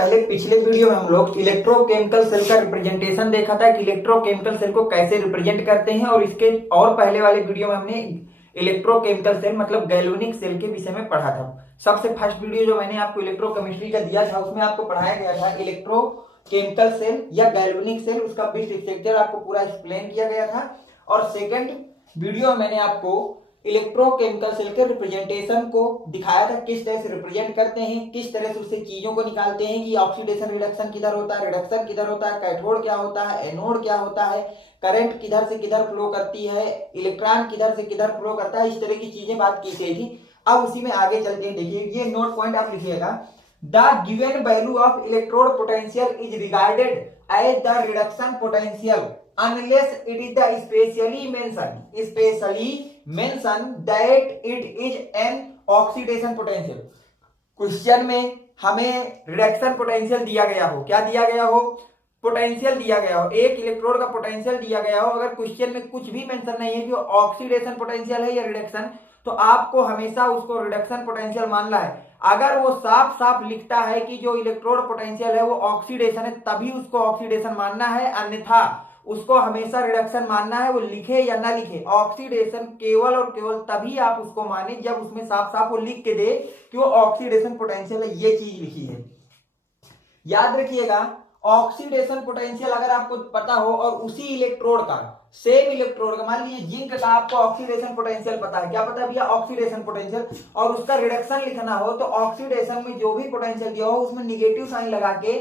पहले पिछले वीडियो में हम लोग इलेक्ट्रोकेमिकल सेल का रिप्रेजेंटेशन देखा था कि इलेक्ट्रोकेमिकल सेल को कैसे रिप्रेजेंट करते हैं, और इसके और पहले वाले वीडियो में हमने इलेक्ट्रोकेमिकल सेल मतलब गैल्वेनिक सेल के विषय में पढ़ा था। सबसे फर्स्ट वीडियो जो मैंने आपको इलेक्ट्रोकेमिस्ट्री का दिया था उसमें आपको पढ़ाया गया था इलेक्ट्रोकेमिकल सेल या गैल्वेनिक सेल, उसका बेसिक स्ट्रक्चर आपको पूरा एक्सप्लेन किया गया था। और सेकंड वीडियो में मैंने आपको इलेक्ट्रोकेमिकल सेल के रिप्रेजेंटेशन को दिखाया था, किस तरह से रिप्रेजेंट करते हैं, किस तरह से उससे चीजों को निकालते हैं कि ऑक्सीडेशन रिडक्शन किधर होता है, रिडक्शन किधर होता है, कैथोड क्या होता है, एनोड क्या होता है, करंट किधर से किधर फ्लो करती है, इलेक्ट्रॉन किधर से किधर फ्लो करता है, इस तरह की चीजें बात की गई थी। अब उसी में आगे चलते हैं, देखिए ये नोट पॉइंट आप लिखिएगा। The given value of electrode potential is regarded as the reduction potential unless it is the specially mentioned that it is an oxidation potential। Question में हमें रिडक्शन पोटेंशियल दिया गया हो, क्या दिया गया हो, पोटेंशियल दिया गया हो, एक इलेक्ट्रोड का पोटेंशियल दिया गया हो, अगर क्वेश्चन में कुछ भी मेंशन नहीं है कि वो ऑक्सीडेशन पोटेंशियल है या रिडक्शन, तो आपको हमेशा उसको रिडक्शन पोटेंशियल मानना है। अगर वो साफ साफ लिखता है कि जो इलेक्ट्रोड पोटेंशियल है वो ऑक्सीडेशन है, तभी उसको ऑक्सीडेशन मानना है, अन्यथा उसको हमेशा रिडक्शन मानना है। वो लिखे या ना लिखे, ऑक्सीडेशन केवल और केवल तभी आप उसको माने जब उसमें साफ साफ वो लिख के दे कि वो ऑक्सीडेशन पोटेंशियल है, ये चीज लिखी है। याद रखिएगा, ऑक्सीडेशन पोटेंशियल अगर आपको पता हो और उसी इलेक्ट्रोड का, सेम इलेक्ट्रोड का, मान लीजिए जिंक का आपको ऑक्सीडेशन पोटेंशियल पता है, क्या पता है भैया, ऑक्सीडेशन पोटेंशियल, और उसका रिडक्शन लिखना हो तो ऑक्सीडेशन में जो भी पोटेंशियल दिया हो उसमें निगेटिव साइन लगा के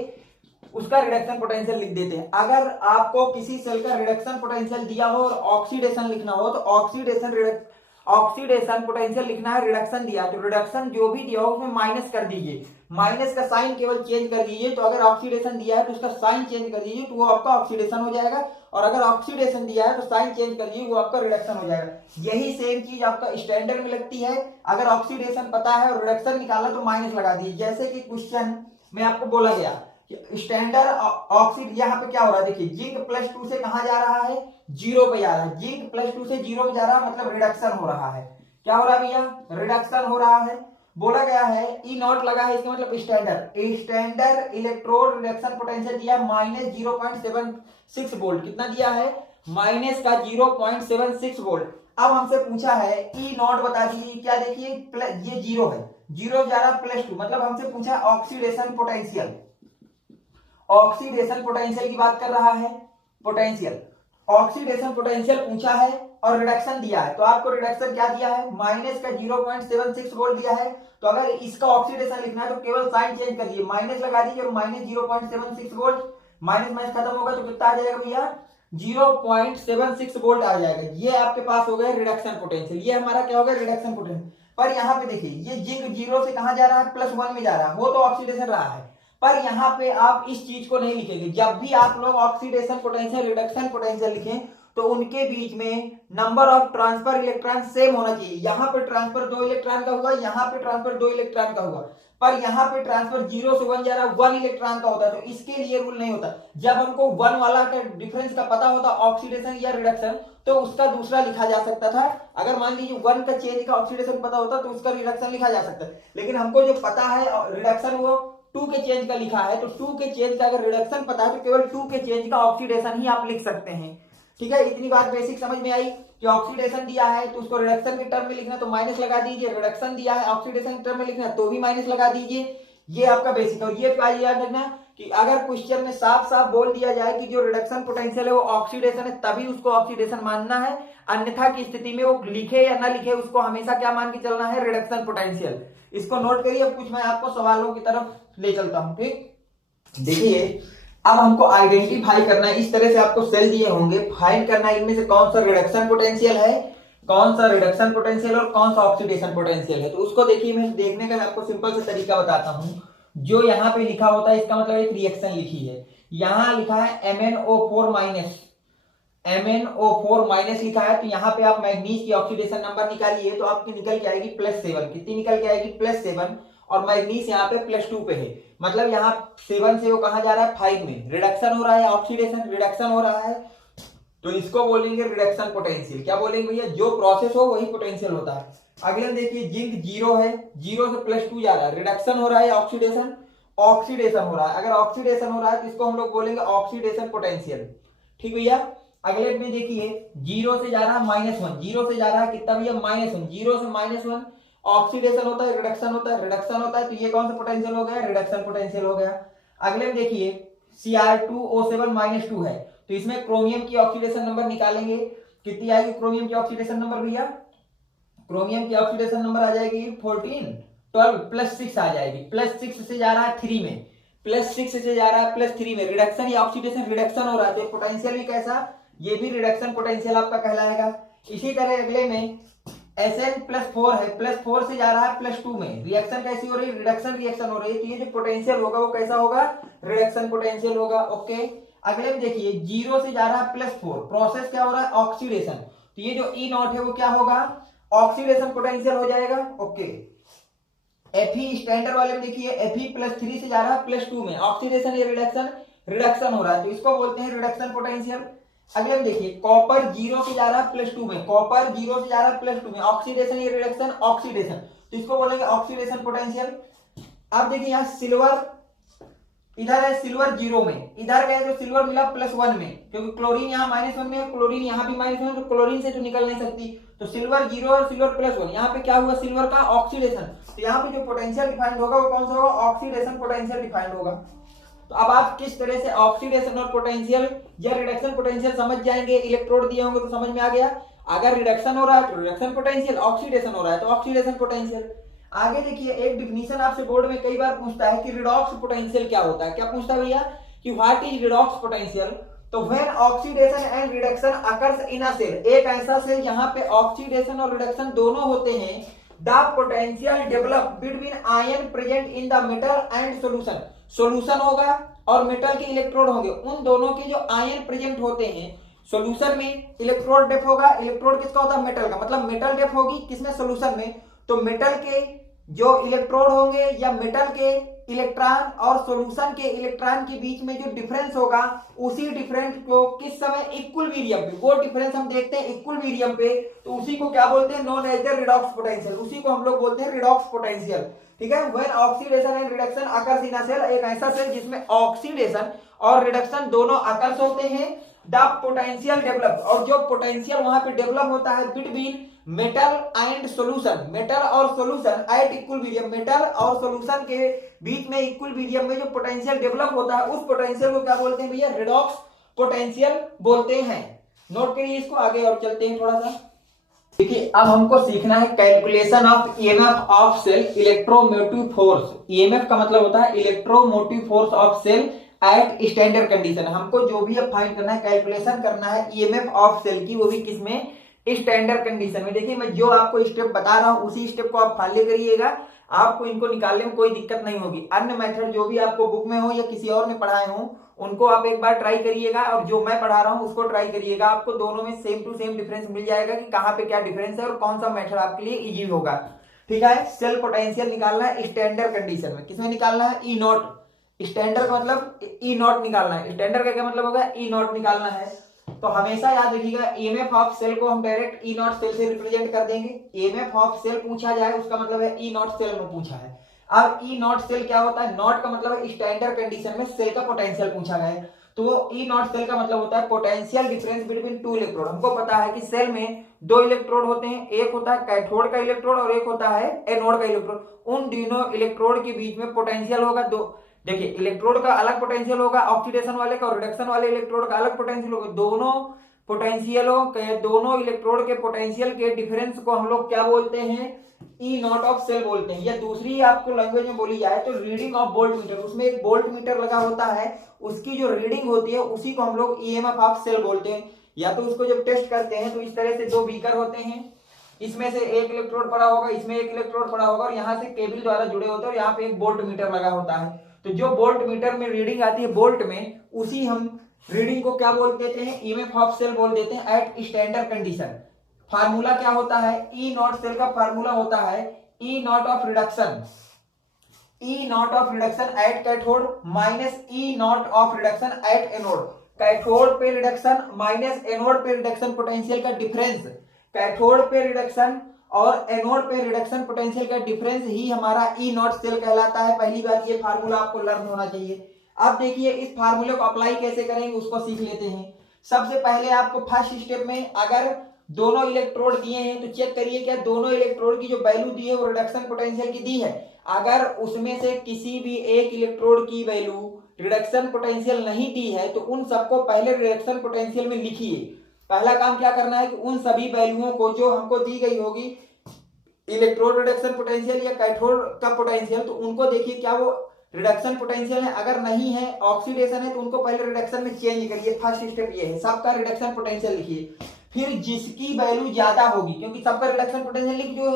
उसका रिडक्शन पोटेंशियल लिख देते हैं। अगर आपको किसी सेल का रिडक्शन पोटेंशियल दिया हो और ऑक्सीडेशन लिखना हो तो ऑक्सीडेशन पोटेंशियल लिखना है, रिडक्शन दिया तो रिडक्शन जो भी दिया हो उसमें माइनस कर दीजिए, माइनस का साइन केवल चेंज कर दीजिए। तो अगर ऑक्सीडेशन दिया है तो उसका साइन चेंज कर दीजिए तो वो आपका ऑक्सीडेशन हो जाएगा, और अगर ऑक्सीडेशन दिया है तो साइन चेंज कर दीजिए, वो आपका रिडक्शन हो जाएगा। यही सेम चीज आपका स्टैंडर्ड में लगती है। अगर ऑक्सीडेशन पता है और रिडक्शन निकाला तो माइनस लगा दीजिए। जैसे कि क्वेश्चन में आपको बोला गया स्टैंडर्ड ऑक्सीड, यहाँ पे क्या हो रहा है, देखिए जिंक +2 से कहां जा रहा है, 0 पे जा रहा है। जिंक +2 से 0 पे जा रहा है मतलब रिडक्शन हो रहा है। क्या हो रहा है भैया, रिडक्शन हो रहा है। बोला गया है ई नॉट लगा है, इसका मतलब स्टैंडर्ड इलेक्ट्रोड रिडक्शन पोटेंशियल दिया -0.76 वोल्ट। कितना दिया है, माइनस का 0.76 वोल्ट। अब हमसे पूछा है ई नॉट बता दीजिए, क्या देखिए ये 0 है, 0 जा रहा +2, मतलब हमसे पूछा ऑक्सीडेशन पोटेंशियल, ऑक्सीडेशन पोटेंशियल की बात कर रहा है, पोटेंशियल ऑक्सीडेशन पोटेंशियल पूछा है और रिडक्शन दिया है। तो आपको रिडक्शन क्या दिया है, माइनस का 0.76 वोल्ट दिया है। तो अगर इसका ऑक्सीडेशन लिखना है तो केवल साइन चेंज कर दीजिए, माइनस लगा दीजिए और -0.76 वोल्ट, माइनस माइनस खत्म होगा तो कितना आ जाएगा भैया, 0.76 वोल्ट आ जाएगा। ये आपके पास हो गया रिडक्शन पोटेंशियल, ये हमारा क्या हो गया, रिडक्शन पोटेंशियल। पर यहाँ पे देखिए ये जिंक 0 से कहां जा रहा है, +1 में जा रहा है, वो तो ऑक्सीडेशन रहा है। पर यहाँ पे आप इस चीज को नहीं लिखेंगे। जब भी आप लोग ऑक्सीडेशन पोटेंशियल रिडक्शन पोटेंशियल लिखें तो उनके बीच में number of transfer electron same होना चाहिए। यहाँ पे ट्रांसफर 2 इलेक्ट्रॉन का हुआ, यहाँ पे ट्रांसफर 2 इलेक्ट्रॉन का हुआ, पर यहाँ पे ट्रांसफर 0 से 1 जा रहा है, 1 इलेक्ट्रॉन का होता है। तो इसके लिए रूल नहीं होता। जब हमको 1 वाला का डिफरेंस का पता होता ऑक्सीडेशन या रिडक्शन, तो उसका दूसरा लिखा जा सकता था। अगर मान लीजिए 1 का चेंज का ऑक्सीडेशन पता होता तो उसका रिडक्शन लिखा जा सकता है। लेकिन हमको जो पता है रिडक्शन वो 2 के चेंज का लिखा है, तो 2 के चेंज का अगर रिडक्शन पता है तो केवल 2 के चेंज का ऑक्सीडेशन ही आप लिख सकते हैं। ठीक है, इतनी बात बेसिक समझ में आई कि ऑक्सीडेशन दिया है तो उसको रिडक्शन के टर्म में लिखना तो माइनस लगा दीजिए, रिडक्शन दिया है ऑक्सीडेशन के टर्म में लिखना तो भी माइनस लगा दीजिए। ये आपका बेसिक। और ये याद रखना कि अगर क्वेश्चन में साफ साफ बोल दिया जाए कि जो रिडक्शन पोटेंशियल है वो ऑक्सीडेशन है, तभी उसको ऑक्सीडेशन मानना है, अन्यथा की स्थिति में वो लिखे या ना लिखे उसको हमेशा क्या मान के चलना है, रिडक्शन पोटेंशियल। इसको नोट करिए। अब कुछ मैं आपको सवालों की तरफ ले चलता हूं। ठीक, देखिए अब हमको आइडेंटिफाई करना है, इस तरह से आपको सेल दिए होंगे, फाइंड करना है इनमें से कौन सा रिडक्शन पोटेंशियल है, कौन सा रिडक्शन पोटेंशियल और कौन सा ऑक्सीडेशन पोटेंशियल है। तो उसको देखिए, मैं देखने का आपको सिंपल सा तरीका बताता हूं। जो यहाँ पे लिखा होता है इसका मतलब एक रिएक्शन लिखी है। यहाँ लिखा है MnO4- लिखा है, तो यहाँ पे आप मैग्नीज की ऑक्सीडेशन नंबर निकालिए तो आपकी निकल के आएगी +7। कितनी निकल के आएगी, +7, और मैग्नीज यहाँ पे +2 पे है। मतलब यहाँ 7 से वो कहां जा रहा है, 5 में। रिडक्शन हो रहा है, ऑक्सीडेशन रिडक्शन हो रहा है, तो इसको बोलेंगे रिडक्शन पोटेंशियल। क्या बोलेंगे भैया, जो प्रोसेस हो वही पोटेंशियल होता है। अगले देखिए जिंक 0 है, 0 से +2 जा रहा है, रिडक्शन हो रहा है ऑक्सीडेशन, ऑक्सीडेशन हो रहा है। अगर ऑक्सीडेशन हो रहा है तो इसको हम लोग बोलेंगे ऑक्सीडेशन पोटेंशियल। ठीक भैया। अगले में देखिए, जीरो से जा रहा है -1, जीरो से जा रहा है कितना भैया -1, जीरो से -1 ऑक्सीडेशन होता है, रिडक्शन होता है, रिडक्शन होता है, तो ये कौन सा पोटेंशियल हो गया, रिडक्शन पोटेंशियल हो गया। अगले में देखिए Cr2O7 -2 है, तो इसमें क्रोमियम की ऑक्सीडेशन नंबर निकालेंगे, कितनी आएगी क्रोमियम की ऑक्सीडेशन नंबर भैया, क्रोमियम की ऑक्सीडेशन नंबर आ जाएगी 14, 12 +6 आ जाएगी, +6 से जा रहा है 3 में, +6 से जा रहा है +3 में, रिडक्शन या ऑक्सीडेशन रिडक्शन हो रहा है, तो पोटेंशियल भी कैसा, ये भी रिडक्शन पोटेंशियल आपका कहलाएगा। इसी तरह अगले में Sn+4 है, +4 से जा रहा है +2 में, रिएक्शन कैसी हो रही है, रिडक्शन रिएक्शन हो रही है, तो ये जो पोटेंशियल होगा वो कैसा होगा, रिडक्शन पोटेंशियल होगा। ओके। अगले में देखिए, जीरो से जा रहा है +4, प्रोसेस क्या हो रहा है, ऑक्सीडेशन, तो ये जो E0 है वो क्या होगा, ऑक्सीडेशन पोटेंशियल हो जाएगा। ओके। Fe स्टैंडर्ड वाले में देखिए, Fe+3 से जा रहा है +2 में, ऑक्सीडेशन या रिडक्शन, रिडक्शन हो रहा है, तो इसको बोलते हैं रिडक्शन पोटेंशियल। अगले में देखिए, कॉपर जीरो से जा रहा है +2 में, कॉपर जीरो से जा रहा है +2 में, ऑक्सीडेशन या रिडक्शन, ऑक्सीडेशन, तो इसको बोलेंगे ऑक्सीडेशन पोटेंशियल। अब देखिए यहाँ सिल्वर, इधर है सिल्वर जीरो में, इधर गए तो सिल्वर मिला +1 में, क्योंकि क्लोरीन यहाँ -1 में है, क्लोरीन यहाँ भी -1 है, तो क्लोरीन से तो निकल नहीं सकती, तो सिल्वर जीरो और सिल्वर +1, यहाँ पे क्या हुआ, सिल्वर का ऑक्सीडेशन, तो यहाँ पे जो पोटेंशियल डिफाइंड होगा वो कौन सा होगा, ऑक्सीडेशन पोटेंशियल डिफाइंड होगा। तो अब आप किस तरह से ऑक्सीडेशन और पोटेंशियल या रिडक्शन पोटेंशियल समझ जाएंगे, इलेक्ट्रोड दिए होंगे तो समझ में आ गया। अगर रिडक्शन हो रहा है तो रिडक्शन पोटेंशियल, ऑक्सीडेशन हो रहा है तो ऑक्सीडेशन पोटेंशियल। आगे देखिए, एक डिफिनीशन आपसे बोर्ड में कई बार पूछता है कि रिडॉक्स पोटेंशियल क्या होता है, क्या पूछता है भैया कि व्हाट इज रिडॉक्स पोटेंशियल, तो when oxidation and reduction occurs in a cell, एक ऐसा सेल जहां पे ऑक्सीडेशन और रिडक्शन दोनों होते हैं, the potential develop between ion present in the metal and solution, solution होगा और मेटल के इलेक्ट्रोड होंगे, उन दोनों के जो आयन प्रेजेंट होते हैं सॉल्यूशन में, इलेक्ट्रोड डेप होगा, इलेक्ट्रोड किसका होता है, मेटल का, मतलब मेटल डेप होगी किसमें, सॉल्यूशन में, तो मेटल के जो इलेक्ट्रोड होंगे या मेटल के इलेक्ट्रॉन और सॉल्यूशन के इलेक्ट्रॉन के बीच में जो डिफरेंस होगा, उसी डिफरेंस को किस समय, इक्विलिब्रियम पे, वो डिफरेंस हम देखते हैं इक्विलिब्रियम पे, तो उसी को क्या बोलते हैं, known as the redox potential, उसी को हम लोग बोलते हैं रिडॉक्स पोटेंशियल। ठीक है। When oxidation and reduction occurs in a cell, एक ऐसा सेल जिसमें ऑक्सीडेशन और रिडक्शन दोनों अकर्स होते हैं, द पोटेंशियल डेवलप, और जो पोटेंशियल वहां पे डेवलप होता है between metal and solution, metal और सॉल्यूशन एट इक्विलिब्रियम, मेटल और सॉल्यूशन के बीच में इक्विलिब्रियम में जो पोटेंशियल डेवलप होता है, उस पोटेंशियल को क्या बोलते हैं भैया, रिडॉक्स पोटेंशियल बोलते हैं। नोट करिए इसको, आगे और चलते हैं थोड़ा सा। देखिए, अब हमको सीखना है calculation of EMF of cell, electromotive force. EMF का मतलब होता है electromotive force of cell at standard condition. हमको जो भी अब फाइंड करना है, कैलकुलेशन करना है ईएमएफ ऑफ सेल की, वो भी किसमें, स्टैंडर्ड कंडीशन में। देखिए, मैं जो आपको स्टेप बता रहा हूं उसी स्टेप को आप फॉलो करिएगा, आपको इनको निकालने में कोई दिक्कत नहीं होगी। अन्य मेथड जो भी आपको बुक में हो या किसी और ने पढ़ाए हो, उनको आप एक बार ट्राई करिएगा, और जो मैं पढ़ा रहा हूं उसको ट्राई करिएगा, आपको दोनों में सेम टू सेम डिफरेंस मिल जाएगा कि कहां पे क्या डिफरेंस है और कौन सा मेथड आपके लिए इजी होगा। ठीक है। सेल पोटेंशियल निकालना है स्टैंडर्ड कंडीशन में, किसमें निकालना है, E0, स्टैंडर्ड का मतलब E0 निकालना है, स्टैंडर्ड का क्या मतलब होगा, E0 निकालना है। तो हमेशा याद रखिएगा, ईएमएफ ऑफ सेल को हम डायरेक्ट E0 सेल से रिप्रेजेंट कर देंगे। ईएमएफ ऑफ सेल पूछा जाए उसका मतलब है E0 सेल में पूछा है। अब E0 सेल क्या होता है, नॉट का मतलब है स्टैंडर्ड कंडीशन में सेल का पोटेंशियल पूछा गया है, तो E0 सेल का मतलब होता है potential difference between two electrode. हमको पता है कि सेल में दो इलेक्ट्रोड होते हैं, एक होता है कैथोड का इलेक्ट्रोड और एक होता है एनोड का इलेक्ट्रोड। उन दोनों इलेक्ट्रोड के बीच में पोटेंशियल होगा दो। देखिए, इलेक्ट्रोड का अलग पोटेंशियल होगा ऑक्सीडेशन वाले का, और रिडक्शन वाले इलेक्ट्रोड का अलग पोटेंशियल होगा। दोनों पोटेंशियलों के, दोनों इलेक्ट्रोड के पोटेंशियल के डिफरेंस को हम लोग क्या बोलते हैं, E0 ऑफ सेल बोलते हैं। या दूसरी आपको लैंग्वेज में बोली जाए तो रीडिंग ऑफ वोल्ट मीटर, उसमें एक वोल्ट मीटर लगा होता है, उसकी जो रीडिंग होती है उसी को हम लोग ईएमएफ ऑफ सेल बोलते हैं। या तो उसको जब टेस्ट करते हैं तो इस तरह से दो बीकर होते हैं, इसमें से एक इलेक्ट्रोड पड़ा होगा, इसमें एक इलेक्ट्रोड पड़ा होगा, और यहाँ से केबल द्वारा जुड़े होते हैं, और यहाँ पे एक वोल्ट मीटर लगा होता है। तो जो वोल्ट मीटर में रीडिंग आती है वोल्ट में, उसी हम रीडिंग को क्या बोल देते हैं, ईएमएफ ऑफ सेल बोल देते हैं एट स्टैंडर्ड कंडीशन। फार्मूला क्या होता है, E0 सेल का फार्मूला होता है E0 of reduction, E0 of reduction at cathode minus E0 of reduction at anode. Cathode पे रिडक्शन माइनस एनोड पे रिडक्शन पोटेंशियल का डिफरेंस, कैथोड पे रिडक्शन और एनोड पे रिडक्शन पोटेंशियल का डिफरेंस ही हमारा ई नॉट सेल कहलाता है। पहली बार ये फार्मूला आपको लर्न होना चाहिए। अब देखिए इस फार्मूले को अप्लाई कैसे करेंगे उसको सीख लेते हैं। सबसे पहले आपको फर्स्ट स्टेप में अगर दोनों इलेक्ट्रोड दिए हैं तो चेक करिए क्या दोनों इलेक्ट्रोड की जो वैल्यू दी है वो रिडक्शन पोटेंशियल की दी है। अगर उसमें से किसी भी एक इलेक्ट्रोड की वैल्यू रिडक्शन पोटेंशियल नहीं दी है तो उन सबको पहले रिडक्शन पोटेंशियल में लिखिए। पहला काम क्या करना है कि उन सभी वैल्यूओं को जो हमको दी गई होगी इलेक्ट्रोड रिडक्शन पोटेंशियल या कैथोड का पोटेंशियल, तो उनको देखिए क्या वो रिडक्शन पोटेंशियल है। अगर नहीं है ऑक्सीडेशन है तो उनको पहले रिडक्शन में चेंज करिए। फर्स्ट स्टेप ये है, सबका रिडक्शन पोटेंशियल लिखिए। फिर जिसकी वैल्यू ज्यादा होगी, क्योंकि सबका रिडक्शन पोटेंशियल लिख जो,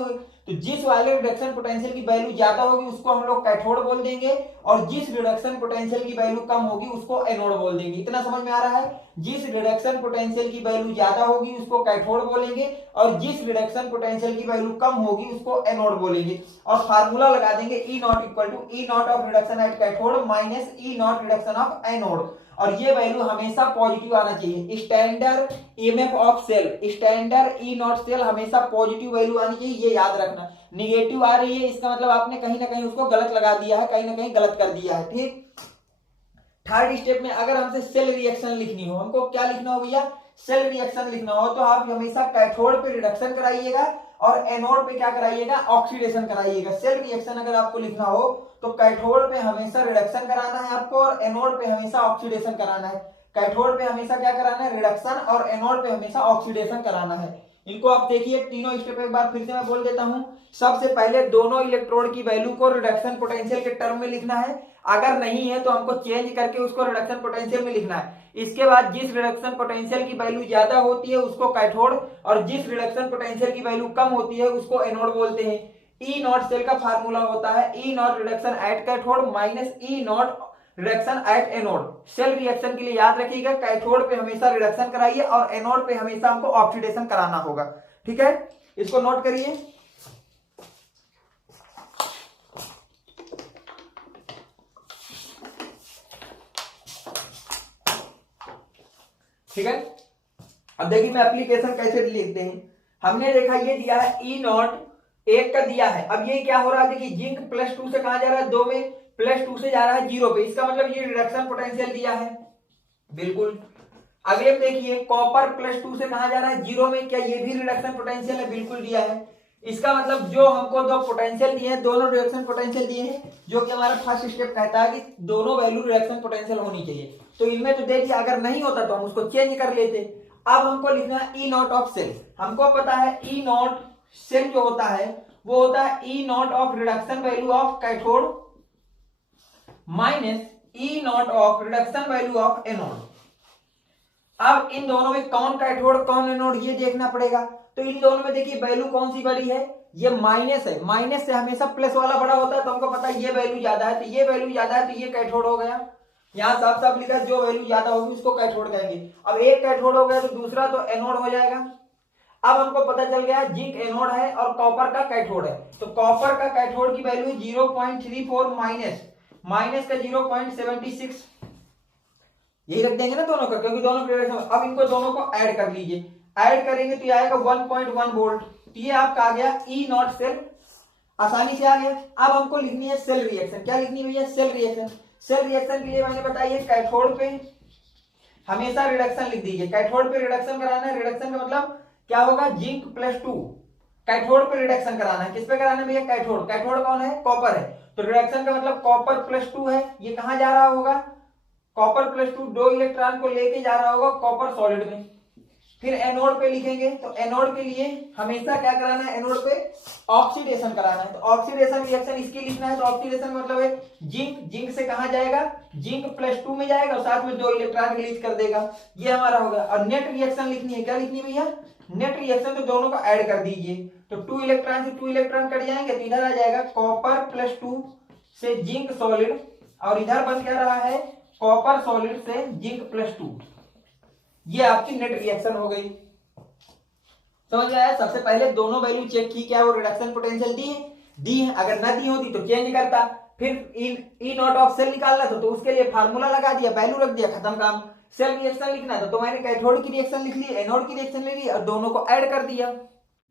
तो जिस वाले रिडक्शन पोटेंशियल की वैल्यू ज्यादा होगी उसको हम लोग कैथोड बोल देंगे, और जिस रिडक्शन पोटेंशियल की वैल्यू कम होगी उसको एनोड बोल देंगे। इतना समझ में आ रहा है? जिस रिडक्शन पोटेंशियल की वैल्यू ज्यादा होगी उसको कैथोड बोलेंगे, और जिस रिडक्शन पोटेंशियल की वैल्यू कम होगी उसको एनोड बोलेंगे। और फार्मूला लगा देंगे E not equal to E not of reduction at cathode minus E not reduction of anode, और ये वैल्यू हमेशा पॉजिटिव आना चाहिए। Standard EMF of cell, standard E not cell हमेशा पॉजिटिव वैल्यू आनी चाहिए, ये याद रखना। निगेटिव आ रही है इसका मतलब आपने कहीं ना कहीं उसको गलत लगा दिया है, कहीं ना कहीं गलत कर दिया है। ठीक, थर्ड स्टेप में अगर हमसे सेल रिएक्शन लिखनी हो, हमको क्या लिखना हो भैया? सेल रिएक्शन लिखना हो, तो आप हमेशा कैथोड पे रिडक्शन कराइएगा और एनोड पे क्या कराइएगा? ऑक्सीडेशन कराइएगा। सेल रिएक्शन अगर आपको लिखना हो तो कैथोड पे हमेशा रिडक्शन कराना है आपको, और एनोड पे हमेशा ऑक्सीडेशन कराना है। कैथोड पे हमेशा क्या कराना है? रिडक्शन, और एनोड पे हमेशा ऑक्सीडेशन कराना है। इनको आप देखिए तीनों स्टेप एक बार फिर से मैं बोल देता हूं। सबसे पहले दोनों इलेक्ट्रोड की वैल्यू को रिडक्शन पोटेंशियल के टर्म में लिखना है, अगर नहीं है तो हमको चेंज करके उसको रिडक्शन पोटेंशियल में लिखना है। इसके बाद जिस रिडक्शन पोटेंशियल की वैल्यू ज्यादा होती है उसको कैथोड, और जिस रिडक्शन पोटेंशियल की वैल्यू कम होती है उसको एनोड बोलते हैं। ई नॉट सेल का फार्मूला होता है E not reduction at cathode minus E not reduction at anode. Cell reaction के लिए याद रखिएगा कैथोड पे हमेशा रिडक्शन कराइए और एनोड पे हमेशा हमको ऑक्सीडेशन कराना होगा। ठीक है, इसको नोट करिए। ठीक है, अब देखिए मैं एप्लीकेशन कैसे लिखते हैं। हमने देखा ये दिया है ई नॉट एक का दिया है। अब ये क्या हो रहा है? देखिए जिंक +2 से कहां जा रहा है? 2 में, +2 से जा रहा है 0 पे। इसका मतलब ये रिडक्शन पोटेंशियल दिया है, बिल्कुल। अगले में देखिए कॉपर +2 से कहां जा रहा है? 0 में। क्या ये भी रिडक्शन पोटेंशियल है? बिल्कुल दिया है। इसका मतलब जो हमको दो पोटेंशियल दिए हैं, दोनों रिडक्शन पोटेंशियल दिए हैं, जो कि हमारा फर्स्ट स्टेप कहता है कि दोनों वैल्यू रिडक्शन पोटेंशियल होनी चाहिए। तो इनमें तो देखिए अगर नहीं होता तो हम उसको चेंज कर लेते। अब हमको लिखना है ई नॉट ऑफ सेल। हमको पता है ई नॉट सेल जो होता है वो होता है E not of reduction value of cathode minus E not of reduction value of anode. अब इन दोनों में कौन कैथोड कौन एनोड ये देखना पड़ेगा। तो इन दोनों में देखिए वैल्यू कौन सी बड़ी है? ये माइनस है। माइनस से हमेशा प्लस वाला बड़ा होता है, तो हमको पता है ये वैल्यू ज्यादा है, तो ये वैल्यू ज्यादा है तो ये कैथोड हो गया। यहाँ साफ साफ लिखा है जो वैल्यू ज्यादा होगी उसको कैथोड कहेंगे। अब एक कैथोड हो गया तो दूसरा तो एनोड हो जाएगा। अब हमको पता चल गया जिंक एनोड है और कॉपर का कैथोड है, तो कॉपर का कैथोड की वैल्यू 0.34 माइनस का 0.76, यही रख देंगे ना दोनों का, क्योंकि दोनों डायरेक्शन। अब इनको दोनों को ऐड कर लीजिए, ऐड करेंगे तो ये आएगा 1.1 वोल्ट। तो ये आपका आ गया ई नॉट सेल, आसानी से आ गया। अब हमको लिखनी है सेल रिएक्शन। क्या लिखनी है भैया? Cell reaction. सेल रिएक्शन के लिए मैंने बताइए कैथोड पे हमेशा रिडक्शन लिख दीजिए। कैथोड पे रिडक्शन कराना है, रिडक्शन का मतलब क्या होगा? जिंक +2 कैथोड पे रिडक्शन कराना है। किस पे कराना है भैया? कैथोड। कैथोड कौन है? कॉपर है। तो रिडक्शन का मतलब कॉपर +2 है, ये कहां जा रहा होगा? कॉपर +2 2 इलेक्ट्रॉन को लेके जा रहा होगा कॉपर सॉलिड में। फिर एनोड पे लिखेंगे, तो एनोड के लिए हमेशा क्या कराना है? एनोड पे ऑक्सीडेशन कराना है। तो ऑक्सीडेशन रिएक्शन इसकी लिखना है, तो ऑक्सीडेशन मतलब है जिंक, जिंक से कहां जाएगा? जिंक +2 में जाएगा और साथ में 2 इलेक्ट्रॉन रिलीज कर देगा, ये हमारा होगा। और नेट रिएक्शन लिखनी है। क्या लिखनी है भैया? Net reaction. तो दोनों को ऐड कर दीजिए, तो 2 इलेक्ट्रॉन से 2 इलेक्ट्रॉन कट जाएंगे, तो इधर आ जाएगा कॉपर +2 से जिंक सॉलिड, और इधर बन क्या रहा है? कॉपर सॉलिड से जिंक +2। ये आपकी नेट रिएक्शन हो गई। समझ में आया? सबसे पहले दोनों वैल्यू चेक की, क्या वो रिडक्शन पोटेंशियल दी है। अगर ना दी होती तो चेंज करता। फिर ई नॉट ऑफ सेल निकालना था तो उसके लिए फार्मूला लगा दिया, वैल्यू रख दिया, खत्म काम। सेल रिएक्शन लिखना था तो मैंने कैथोड की रिएक्शन लिख ली, एनोड की रिएक्शन लिख ली और दोनों को ऐड कर दिया।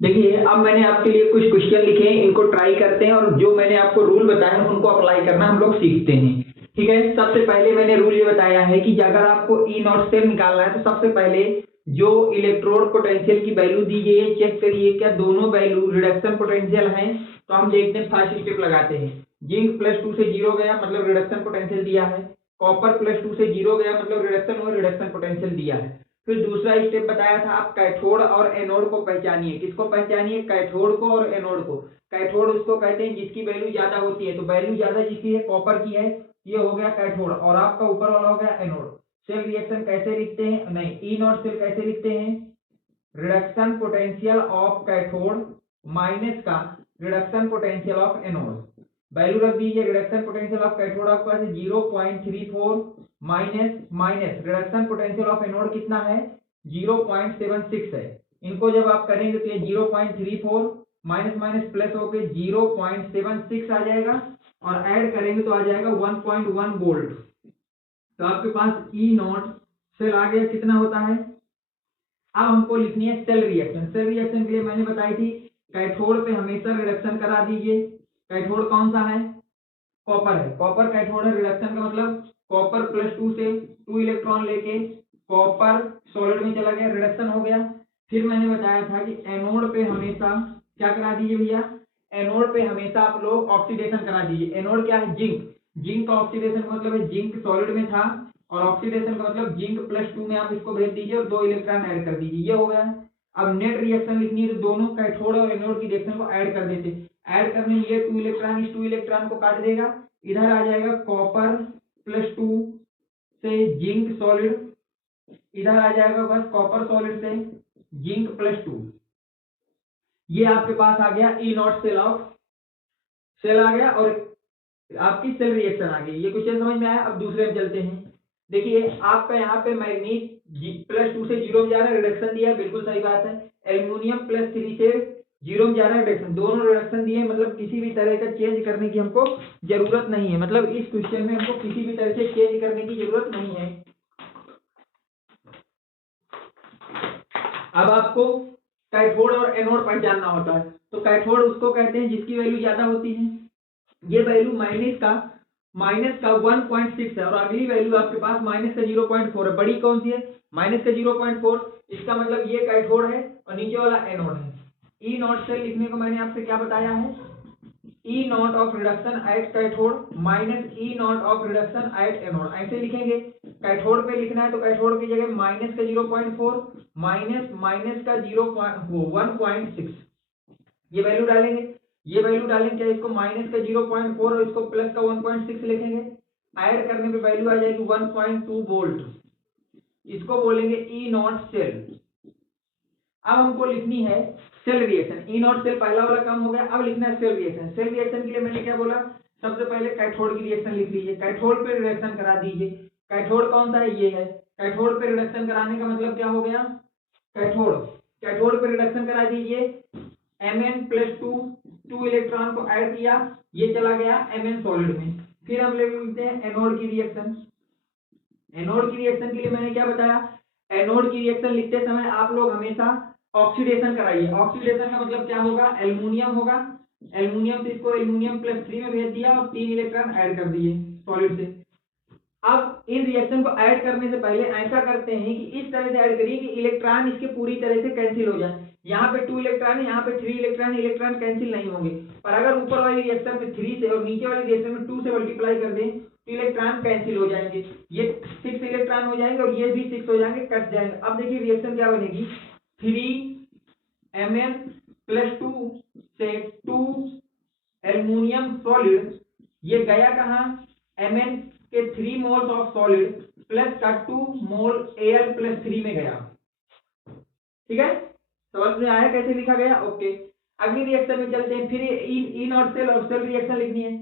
देखिए अब मैंने आपके लिए कुछ क्वेश्चन लिखे हैं, इनको ट्राई करते हैं और जो मैंने आपको रूल बताया है उनको अप्लाई करना हम लोग सीखते हैं। ठीक है, सबसे पहले मैंने रूल ये बताया है कि अगर आपको ई नॉट सेल निकालना है तो सबसे पहले जो इलेक्ट्रोड पोटेंशियल की वैल्यू दी गई है चेक करिए क्या दोनों वैल्यू रिडक्शन पोटेंशियल हैं। तो हम देखते हैं, फर्स्ट स्टेप लगाते हैं। जिंक +2 से 0 गया मतलब रिडक्शन पोटेंशियल दिया है। कॉपर +2 से 0 गया मतलब रिडक्शन पोटेंशियल दिया है। फिर दूसरा स्टेप बताया था, आप कैथोड और एनोड को पहचानिए। किसको पहचानिए? कैथोड को और एनोड को। कैथोड उसको कहते हैं जिसकी वैल्यू ज्यादा होती है, तो वैल्यू ज्यादा जिसकी है कॉपर की है, ये हो गया कैथोड, और आपका ऊपर वाला हो गया एनोड। सेल रिएक्शन कैसे लिखते हैं, नहीं ई नॉट सेल कैसे लिखते हैं? Reduction potential of cathode minus का reduction potential of anode. Value रख दीजिए, रिडक्शन पोटेंशियल ऑफ कैथोड आपके पास 0.34 minus reduction potential of anode कितना है? 0.76 है। इनको जब आप करेंगे तो ये 0.34 माइनस माइनस प्लस होके 0.76 आ जाएगा, और ऐड करेंगे तो आ जाएगा 1.1 वोल्ट। तो आपके पास ई नॉट सेल आ गया, कितना होता है? अब हमको लिखनी है सेल रिएक्शन। सेल रिएक्शन के लिए मैंने बताई थी, कैथोड पे हमेशा रिडक्शन करा दीजिए। कैथोड कौन सा है? कॉपर है। कॉपर कैथोड है। रिडक्शन का मतलब कॉपर +2 से 2 इलेक्ट्रॉन लेके कॉपर सॉलिड में चला गया, रिडक्शन हो गया। फिर मैंने बताया था कि एनोड पे हमेशा क्या करा दीजिए भैया? एनोड पे हमेशा आप लोग ऑक्सीडेशन करा दीजिए। एनोड क्या है? जिंक। जिंक का ऑक्सीडेशन का मतलब है जिंक सॉलिड में था, और ऑक्सीडेशन का मतलब जिंक +2 में आप इसको भेज दीजिए और 2 इलेक्ट्रॉन ऐड कर दीजिए, ये हो गया। अब नेट रिएक्शन लिखनी है तो दोनों कैथोड और एनोड की रिएक्शन को ऐड कर देते। ऐड करने ये 2 इलेक्ट्रॉन इस 2 इलेक्ट्रॉन को काट देगा, इधर आ जाएगा कॉपर +2 से जिंक सॉलिड, इधर आ जाएगा बस कॉपर सॉलिड से जिंक +2। ये आपके पास आ गया E not cell of cell आ गया, और आपकी सेल रिएक्शन आ गई। ये क्वेश्चन समझ में आया? अब दूसरे में चलते हैं। देखिए आपका यहाँ पे मैग्नीज +2 से 0 में जा रहा है, रिडक्शन दिया है, बिल्कुल सही बात है। एल्यूमिनियम +3 से 0 में जा रहा है, रिडक्शन। दोनों रिडक्शन दिए, मतलब किसी भी तरह का चेंज करने की हमको जरूरत नहीं है। मतलब इस क्वेश्चन में हमको किसी भी तरह से चेंज करने की जरूरत नहीं है। अब आपको कैथोड और एनोड पहचानना होता है। तो कैथोड उसको कहते हैं जिसकी वैल्यू ज्यादा होती है। ये वैल्यू माइनस का 1.6 है, और अगली वैल्यू आपके पास माइनस का 0.4 है। बड़ी कौन सी है? माइनस का 0.4। इसका मतलब ये कैथोड है और नीचे वाला एनोड है। ई नॉट सेल लिखने को मैंने आपसे क्या बताया है? E not of reduction at cathode minus E not of reduction at anode, ऐसे लिखेंगे। कैथोड पे लिखना है तो कैथोड की जगह माइनस का 0.4 माइनस का 1.6 ये वैल्यू डालेंगे। ये वैल्यू डालेंगे क्या? इसको माइनस का 0.4 और इसको प्लस का 1.6 लिखेंगे। ऐड करने पे वैल्यू आ जाएगी 1.2 वोल्ट। इसको बोलेंगे ई नॉट सेल। अब हमको लिखनी है cell reaction. E not cell पहला वाला काम हो गया, अब लिखना है सेल रिएक्शन। सेल रिएक्शन के लिए मैंने क्या बोला? सबसे पहले कैथोड की रिएक्शन लिख लीजिए, कैथोड पे रिएक्शन करा दीजिए। कैथोड कौन सा है? ये है। कैथोड पे रिडक्शन कराने का मतलब क्या हो गया? कैथोड पे रिडक्शन करा दीजिए। Mn+2 2 इलेक्ट्रॉन को ऐड किया, ये चला गया Mn सॉलिड में। फिर हम लेते हैं एनोड की रिएक्शन। एनोड की रिएक्शन के लिए मैंने क्या बताया? एनोड की रिएक्शन लिखते समय आप लोग हमेशा ऑक्सीडेशन कराइए। ऑक्सीडेशन का मतलब क्या होगा? एल्युमिनियम होगा। एल्युमिनियम से इसको एल्युमिनियम +3 में भेज दिया और 3 इलेक्ट्रॉन ऐड कर दिए सॉलिड से। अब इन रिएक्शन को ऐड करने से पहले ऐसा करते हैं कि इस तरह से ऐड करिए कि इलेक्ट्रॉन इसके पूरी तरह से कैंसिल हो जाए। यहाँ पे 2 इलेक्ट्रॉन है, यहाँ पे 3 इलेक्ट्रॉन, इलेक्ट्रॉन कैंसिल नहीं होंगे। पर अगर ऊपर वाली रिएक्शन में 3 से और नीचे वाली रिएक्शन में 2 से मल्टीप्लाई कर दें तो इलेक्ट्रॉन कैंसिल हो जाएंगे। ये 6 इलेक्ट्रॉन हो जाएंगे और ये भी 6 हो जाएंगे, कट जाएंगे। अब देखिए रिएक्शन क्या बनेगी? 3Mn+2 से 2 एल्युमिनियम सॉलिड, ये गया कहाँ? Mn के 3 मोल्स ऑफ सॉलिड प्लस का 2 मोल Al+3 में गया। ठीक है, समझ में आया कैसे लिखा गया? ओके, अगली रिएक्शन में चलते हैं। फिर ई नॉट सेल और सेल रिएक्शन लिखनी है।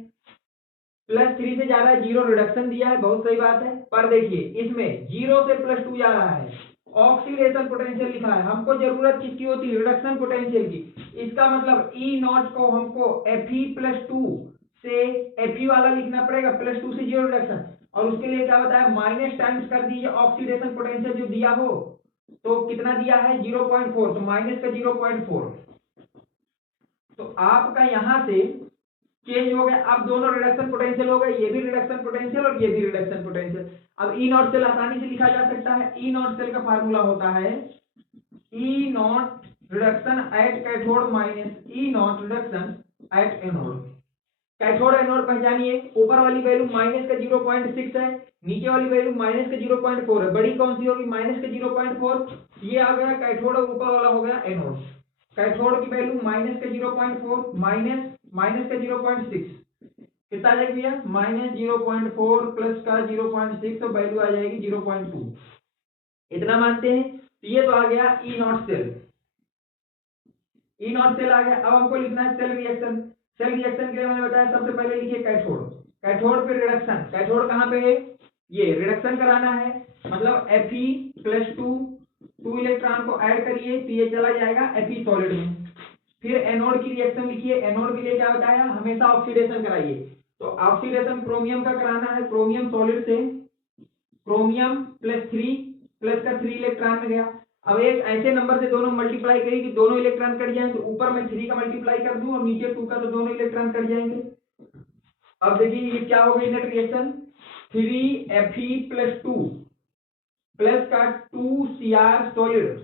+3 से जा रहा है, 0 रिडक्शन दिया है, बहुत सही बात है। पर देखिए इसमें 0 से +2 जा रहा है, ऑक्सीडेशन पोटेंशियल लिखा है। हमको जरूरत किसकी होती है? रिडक्शन पोटेंशियल की। इसका मतलब ई नॉट को हमको Fe+2 से Fe वाला लिखना पड़ेगा, +2 से 0 रिडक्शन। और उसके लिए क्या बताया? माइनस टाइम्स कर दीजिए ऑक्सीडेशन पोटेंशियल जो दिया हो। तो कितना दिया है? 0.4, तो माइनस का 0.4। आपका यहां से चेंज हो गया, अब दोनों रिडक्शन पोटेंशियल हो गए, ये भी रिडक्शन पोटेंशियल और ये भी रिडक्शन पोटेंशियल। अब ई नॉट सेल आसानी से लिखा जा सकता है। ई नॉट सेल का फार्मूला होता है E not reduction at cathode minus E not reduction at anode. Cathode anode पहचानिए, ऊपर वाली वैल्यू माइनस का 0.6 है, नीचे वाली वैल्यू माइनस का 0.4 है। बड़ी कौन सी होगी? माइनस का 0.4। ये आ गया कैथोड और ऊपर वाला हो गया एनोड। कैथोड की वैल्यू माइनस का 0.4 माइनस का 0.6 कितना आ जाएगा भैया? माइनस 0.4 प्लस का 0.6 तो वैल्यू आ जाएगी 0.2। इतना मानते हैं। तो ये तो आ गया E not cell. E not cell आ गया। अब हमको लिखना है सेल रिएक्शन। सेल रिएक्शन के लिए मैंने बताया सबसे पहले लिखिए कैथोड। कैथोड पे रिडक्शन। कैथोड कहाँ पे है? ये रिडक्शन कराना है, मतलब Fe+2 2 इलेक्ट्रॉन को ऐड करिए तो ये चला जाएगा Fe सॉलिड में। फिर एनोड की रिएक्शन लिखिए। एनोड के लिए क्या बताया? हमेशा ऑक्सीडेशन कराइए। तो ऑक्सीडेशन क्रोमियम का कराना है। क्रोमियम सॉलिड से क्रोमियम +3 प्लस का 3 इलेक्ट्रॉन में गया। अब एक ऐसे नंबर से दोनों मल्टीप्लाई करिए कि दोनों इलेक्ट्रॉन कट जाएं, तो ऊपर में 3 का मल्टीप्लाई कर दूं और नीचे 2 का, तो दोनों इलेक्ट्रॉन कट जाएंगे। अब देखिए ये क्या हो गई नेट रिएक्शन? 3Fe+2 प्लस का 2Cr सॉलिड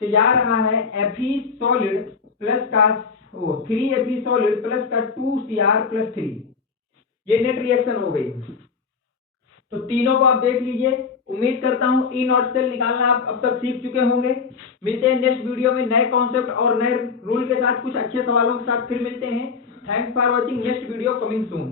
से जा रहा है Fe सॉलिड प्लस का 3Fe सॉलिड प्लस का 2Cr+3। ये नेट रिएक्शन हो गई। तो तीनों को आप देख लीजिए। उम्मीद करता हूं ई नॉट सेल निकालना आप अब तक सीख चुके होंगे। मिलते हैं नेक्स्ट वीडियो में नए कॉन्सेप्ट और नए रूल के साथ, कुछ अच्छे सवालों के साथ फिर मिलते हैं। Thanks for watching. Next video coming soon.